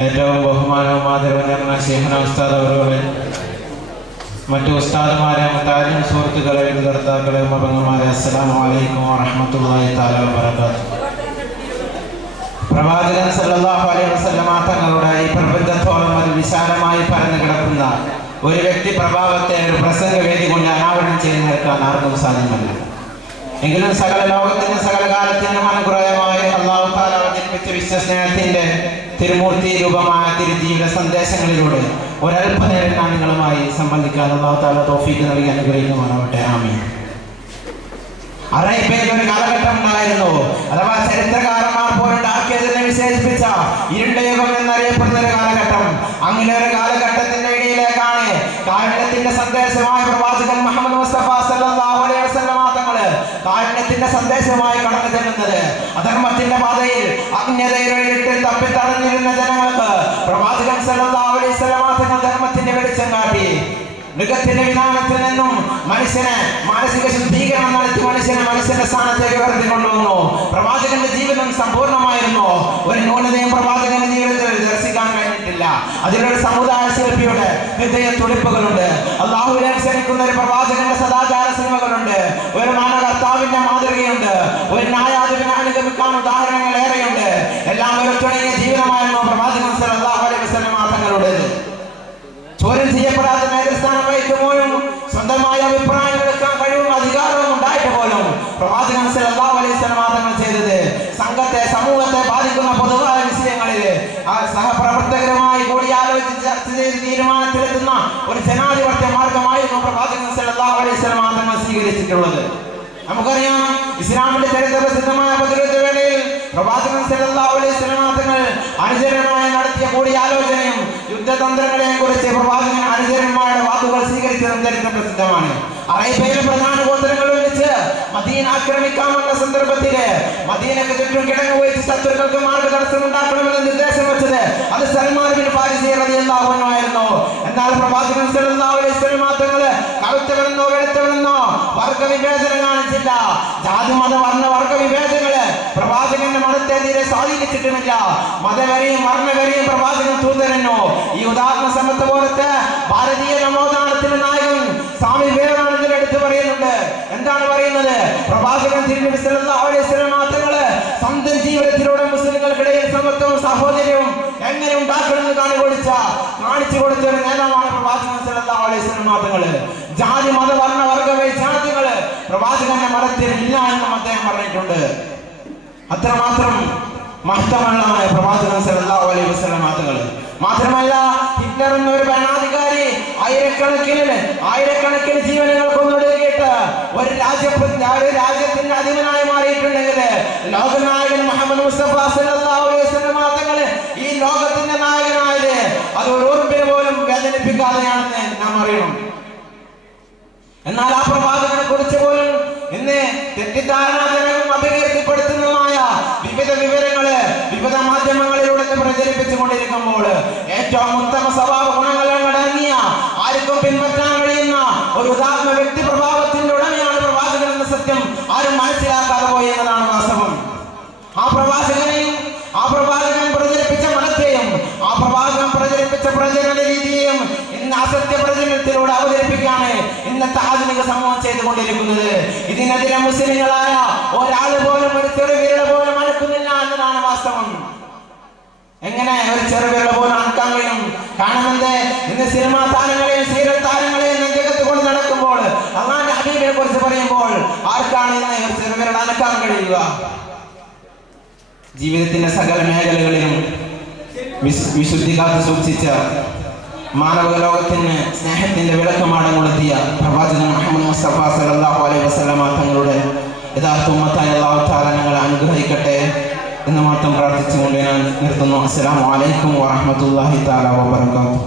ഏറ്റവും ബഹുമാനവും ആദരവും നിറഞ്ഞ ശേഖന ഉസ്താദ് അവരോട് മറ്റു ഉസ്താദുമാരെ മുത്താരും സുഹൃത്തുക്കളെ വിധികർത്താക്കളെ മകന്മാരെ അസ്സലാം വലൈക്കും വറഹ്മത്തുള്ളാഹി തആല വബറകാതുഹു. പ്രവാചകൻ സല്ലല്ലാഹു അലൈഹി വസല്ലമ തങ്ങളുടെ ഈ പ്രബന്ധത്തോളം അത് വിശാലമായി പരന്നു കിടക്കുന്ന ഒരു വ്യക്തി പ്രഭാവത്തെ ഒരു പ്രസംഗ വേദി കൊണ്ട് അനാവരണം ചെയ്തു നിൽക്കാൻ ആർക്കും സാധ്യമല്ല. എങ്കിലും സകല ലോകത്തിനും സകല കാലത്തിനും അനുഗ്രഹമായി അള്ളാഹു താല അവതരിപ്പിച്ച വിശ്വസ്നേഹത്തിന്റെ തിരുമൂർത്തി രൂപമായ തിരുജീവിത സന്ദേശങ്ങളിലൂടെ ഒരല്പനേരം ഞാൻ നിങ്ങളുമായി സംബന്ധിക്കാൻ അള്ളാഹു താല തോഫീക്ക് നൽകി അനുഗ്രഹിക്കുമാറാവട്ടെ. ആമീൻ. അറേബ്യയിൽ ഒരു കാലഘട്ടം ഉണ്ടായിരുന്നു. അഥവാ ചരിത്രകാരന്മാർ പോലുണ്ടാക്കിയതിനെ വിശേഷിപ്പിച്ച ഇരുണ്ട യുഗം എന്നറിയപ്പെടുന്ന ഒരു കാലഘട്ടം. അങ്ങനെ ഒരു കാലഘട്ടത്തിന്റെ ഇടയിലേക്കാണ് കാരണത്തിന്റെ സന്ദേശമായ പ്രവാചകൻ മുഹമ്മദ് മുസ്തഫ കാരുണ്യത്തിന്റെ സന്ദേശമായി കടന്നു ചെല്ലുന്നത്. അധർമ്മത്തിന്റെ പാതയിൽ അജ്ഞതയിലിട്ട് തപ്പി തടഞ്ഞിരുന്ന ജനങ്ങൾക്ക് പ്രവാചകൻ ധർമ്മത്തിന്റെ വെളിച്ചം കാട്ടി. മൃഗത്തിന്റെ വിധാനത്തിൽ നിന്നും മനുഷ്യനെ മാനസിക ശുദ്ധീകരണം നടത്തി മനുഷ്യനെ മനുഷ്യന്റെ സ്ഥാനത്തേക്ക് ഉയർത്തി കൊണ്ടുവന്നു. പ്രവാചകന്റെ ജീവിതം സമ്പൂർണമായിരുന്നു ഒരു ന്യൂനതയും പ്രവാചകന്റെ ജീവിതത്തിൽ ദർശിക്കാൻ കഴിഞ്ഞിട്ടില്ല. അതിലൊരു സമുദായ ശില്പിയുടെ ഹൃദയ തുടിപ്പുകളുണ്ട്. അള്ളാഹുവിനെ അനുസരിക്കുന്ന ഒരു പ്രവാചകന്റെ സദാചാര സിനിമകളുണ്ട്. ഒരു മാനകർത്താവിന്റെ മാതൃകയുണ്ട് ഒരു ന്യായാധിപനെ അനുഗമിക്കാൻ ഉദാഹരണങ്ങൾ ഏറെയുണ്ട്. എല്ലാം ഒരു തുടങ്ങിയ ജീവിതമായിരുന്നു. പ്രവാചകൻ സല്ലല്ലാഹു അലൈഹി വസല്ലം തങ്ങളുടേത്. ചോദ്യം ചെയ്യപ്പെടാത്ത നേതൃസ്ഥാനം വഹിക്കുമ്പോഴും സ്വന്തമായ അഭിപ്രായം എടുക്കാൻ കഴിവും അധികാരവും ഉണ്ടായിട്ട് പോലും പ്രവാചകൻ സല്ലല്ലാഹു അലൈഹി വസല്ലം തങ്ങൾ ചെയ്തത്. സംഘത്തെ സമൂഹത്തെ ബാധിക്കുന്ന പൊതുവായ വിഷയങ്ങളിൽ സഹപ്രവർത്തകരുമായി കൂടിയാലോചിച്ച് ചർച്ച ചെയ്ത് തീരുമാനത്തിലെത്തുന്ന ഒരു ജനാധിപത്യ മാർഗമായിരുന്നു പ്രവാചകൻ സല്ലല്ലാഹു അലൈഹി വസല്ലം തങ്ങൾ സ്വീകരിച്ചിട്ടുള്ളത്. നമുക്കറിയാം ഇസ്ലാമിന്റെ ചരിത്ര പ്രസിദ്ധമായ പ്രതിരോധ വേളയിൽ പ്രവാചകൻ സല്ലല്ലാഹു അലൈഹി വസല്ലം തങ്ങൾ അനുചരനുമായി നടത്തിയ കൂടിയാലോചനയും യുദ്ധതന്ത്രങ്ങളെയും കുറിച്ച് പ്രവാചകൻ അനുചരന്മാരുടെ വാക്കുകൾ സ്വീകരിച്ചതും ചരിത്ര പ്രസിദ്ധമാണ്. അറേബ്യയിലെ പ്രധാന ഗോത്രങ്ങൾ വെച്ച് മദീന ആക്രമിക്കാമെന്ന സന്ദർഭത്തിൽ മദീനക്ക് ചുറ്റും കിടങ്ങ് വഹിച്ച് ശത്രുക്കൾക്ക് മാർഗതടസ്സം ഉണ്ടാക്കണമെന്ന് നിർദ്ദേശം വെച്ചത് അത് സൽമാൻ ബിൻ ഫാരിസി റളിയല്ലാഹു അൻഹു ആയിരുന്നു. എന്നാൽ പ്രവാചകൻ സല്ലല്ലാഹു അലൈഹി വസല്ലം തങ്ങൾ കറുത്തവനെന്നോ വെളുത്തവനെന്നോ വർഗ വിവേചനം കാണിച്ചില്ല. ജാതി മത വർണ വർഗ വിവേചനങ്ങൾ പ്രവാചകന്റെ മതത്തെ തീരെ സ്വാധീനിച്ചിട്ടുമില്ല. മതവരെയും വർണവരെയും പ്രവാചകൻ തൂതരഞ്ഞു ഈ ഉദാഹരണ സമത്ത് പോലത്തെ ഭാരതീയ നവോത്ഥാനത്തിന്റെ നായകൻ സ്വാമി വിവേകാനന്ദൻ എടുത്തു പറയുന്നുണ്ട്. എന്താണ് പറയുന്നത്? പ്രവാചകൻ തിരുനബി അലൈഹി വസല്ലം തങ്ങൾ സ്വന്തം ജീവിതത്തിലൂടെ മുസ്ലിങ്ങൾക്കിടയിൽ സമത്വവും സഹോദര്യവും എങ്ങനെ ഉണ്ടാക്കണമെന്ന് കാണിക്കൊടിച്ച കാണിച്ചു കൊടുത്ത ഒരു നേതാവാണ് പ്രവാചകൻ സല്ലല്ലാഹു അലൈഹി വസല്ലം മാത്രങ്ങൾ. ജാതി മത വർണ പ്രവാചകന്റെ മതത്തിൽ ഇല്ല എന്നും അദ്ദേഹം പറഞ്ഞിട്ടുണ്ട്. അത്രമാത്രം മഹത്തമുള്ളതാണ് പ്രവാചകൻ സല്ലല്ലാഹു അലൈഹി വസല്ലം തങ്ങൾ മാത്രമല്ല ഹിറ്റ്ലർ എന്നൊരു ഭരണാധികാരി ആയിരക്കണക്കിന് ആയിരക്കണക്കിന് ജീവനുകൾ കൊന്നൊടുക്കിയിട്ട് ഒരു രാജ്യ ഒരു രാജ്യത്തിന്റെ അധിപനായി മാറിയിട്ടുണ്ടെങ്കിൽ ലോകനായകൻ മുഹമ്മദ് മുസ്തഫ സല്ലല്ലാഹു അലൈഹി വസല്ലം തങ്ങൾ ഈ ലോകത്തിന്റെ നായകനായത് അത് ഒരു ഉറുപ്പിന് പോലും വേദനിപ്പിക്കാതെയാണെന്ന് നാം അറിയണം. എന്നാൽ ആ പ്രവാചകനെ കുറിച്ച് പോലും ഇന്ന് തെറ്റിദ്ധാരണാജനകവും അപകീർത്തിപ്പെടുത്തുന്നതുമായ വിവിധ വിവരങ്ങൾ വിവിധ മാധ്യമങ്ങളിലൂടെ പ്രചരിപ്പിച്ചുകൊണ്ടിരിക്കുമ്പോൾ ഏറ്റവും ഉത്തമ സ്വഭാവ ഗുണങ്ങൾ അടങ്ങിയ ആർക്കും പിൻപറ്റാൻ കഴിയുന്ന ഒരു ഉദാത്മ വ്യക്തി പ്രഭാവത്തിന്റെ ഉടമയാണ് പ്രവാചകൻ എന്ന സത്യം ആരും മനസ്സിലാക്കാതെ പോയി എന്നതാണ് വാസ്തവം. ആ പ്രവാചകനെയും ആ പ്രവാചകൻ പ്രചരിപ്പിച്ച മതത്തെയും ആ പ്രവാചകൻ പ്രചരിപ്പിച്ച പ്രചരണ രീതിയെയും ഇന്ന് അസത്യ പ്രചരണത്തിലൂടെ അവതരിപ്പിക്കാണ് ചെയ്തുകൊണ്ടിരിക്കുന്നത് ഇതിനെതിരെ മുസ്ലിങ്ങളായ ഒരാൾ പോലും ഒരു ചെറുവിരൽ പോലും അനക്കുന്നില്ല എന്നതാണ് വാസ്തവം. എങ്ങനെ ഒരു ചെറുവിരൽ പോലും അനക്കാൻ കഴിയും? കാരണം ഇന്ന് സിനിമാ താരങ്ങളെയും സീരിയൽ താരങ്ങളെയും നെഞ്ചകത്ത് കൊണ്ട് നടക്കുമ്പോൾ അള്ളാന്റെ ഹബീബിനെ കുറിച്ച് പറയുമ്പോൾ ആർക്കാണ് ഇന്ന് ഒരു ചെറുവിരൽ അനക്കാൻ കഴിയുക? ജീവിതത്തിന്റെ സകല മേഖലകളിലും വിശുദ്ധി കാത്തു സൂക്ഷിച്ച മാനവ ലോകത്തിന് സ്നേഹത്തിന്റെ വിളക്കമാണ് കൊളുത്തിയ പ്രവാചകൻ മുഹമ്മദ് മുസ്തഫ സല്ലല്ലാഹു അലൈഹി വസല്ലമ തങ്ങളുടെ യഥാർത്ഥ ഉമ്മത്തായ അള്ളാഹു തആല ഞങ്ങളെ അനുഗ്രഹിക്കട്ടെ എന്ന് മാത്രം പ്രാർത്ഥിച്ചുകൊണ്ട് ഞാൻ നിർത്തുന്നു. അസ്സലാമു അലൈക്കും വറഹ്മത്തുള്ളാഹി തആല വബറകാതുഹു.